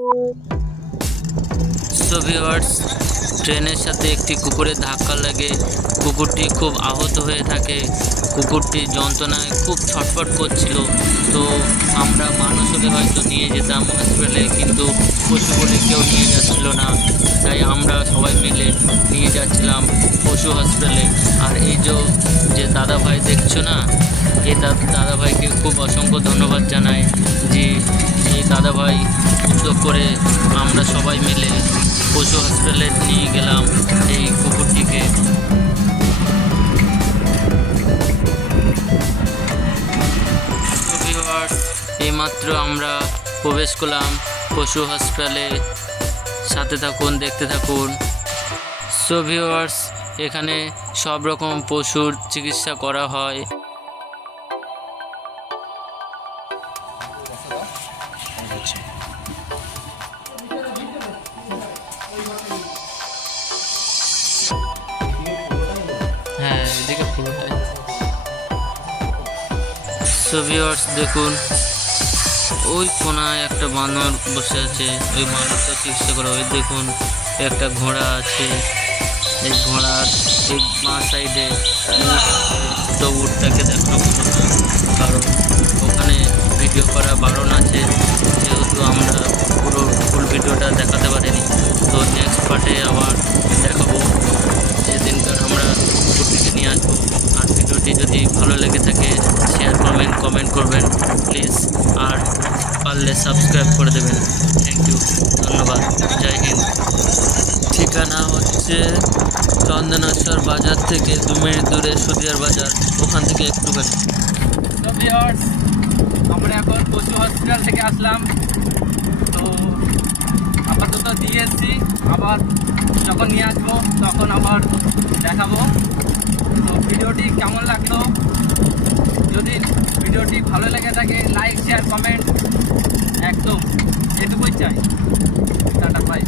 So viewers, ট্রেনের সাথে একটি কুকুরের ধাক্কা লাগে, কুকুরটি খুব আহত হয়ে থাকে। কুকুরটি যন্ত্রণায় খুব ছটফট করছিল। তো আমরা মানুষ হলে হয়তো নিয়ে যেতাম হসপিটালে, কিন্তু পশু বলে কেউ নিয়ে যাচ্ছিল না, তাই আমরা সবাই মিলে নিয়ে যাচ্ছিলাম পশু হসপিটালে। আর এই যে দাদাভাই দেখছো না, এই দাদাভাইকে খুব অসংখ্য ধন্যবাদ জানাই যে এই দাদাভাই উদ্যোগ করে আমরা সবাই মিলে পশু হসপিটালে নিয়ে গেলাম এই কুকুরটিকে। এইমাত্র আমরা প্রবেশ করলাম পশু হসপিটালে, সাথে থাকুন, দেখতে থাকুন। সো ভিউয়ার্স, এখানে সব রকম পশুর চিকিৎসা করা হয়। হ্যাঁ, এদিকে পুরোটাই। সো ভিউয়ার্স দেখুন, ওই কোনায় একটা বানর বসে আছে, ওই বানরটা চিকিৎসা করা হয়। দেখুন একটা ঘোড়া আছে, এই ঘোড়ার এই বাঁ সাইডে উট, তো উটটাকে দেখানো হলো না, কারণ ওখানে ভিডিও করা বারণ আছে, যেহেতু আমরা পুরো ফুল ভিডিওটা দেখাতে পারিনি। তো নেক্সট পার্টে আবার দেখাবো, যেদিনকার আমরা কুকুরটিকে নিয়ে আসবো। আর ভিডিওটি যদি ভালো লেগে থাকে শেয়ার করবেন, কমেন্ট করবেন প্লিজ, আর পারলে সাবস্ক্রাইব করে দেবেন। থ্যাংক ইউ, ধন্যবাদ, জয় হিন্দ। ঠিকানা হচ্ছে চন্দনেশ্বর বাজার থেকে 2 মিনিট দূরে সুদিয়ার বাজার, ওখান থেকে একটুখানি। আমরা এখন পশু হসপিটাল থেকে আসলাম, তো আপাতত দিয়ে এসেছি, আবার যখন নিয়ে আসবো তখন আবার দেখাবো। তো ভিডিওটি কেমন লাগলো, যদি ভিডিওটি ভালো লেগে থাকে লাইক, শেয়ার, কমেন্ট, একদম এটুকুই চাই। Tata, by.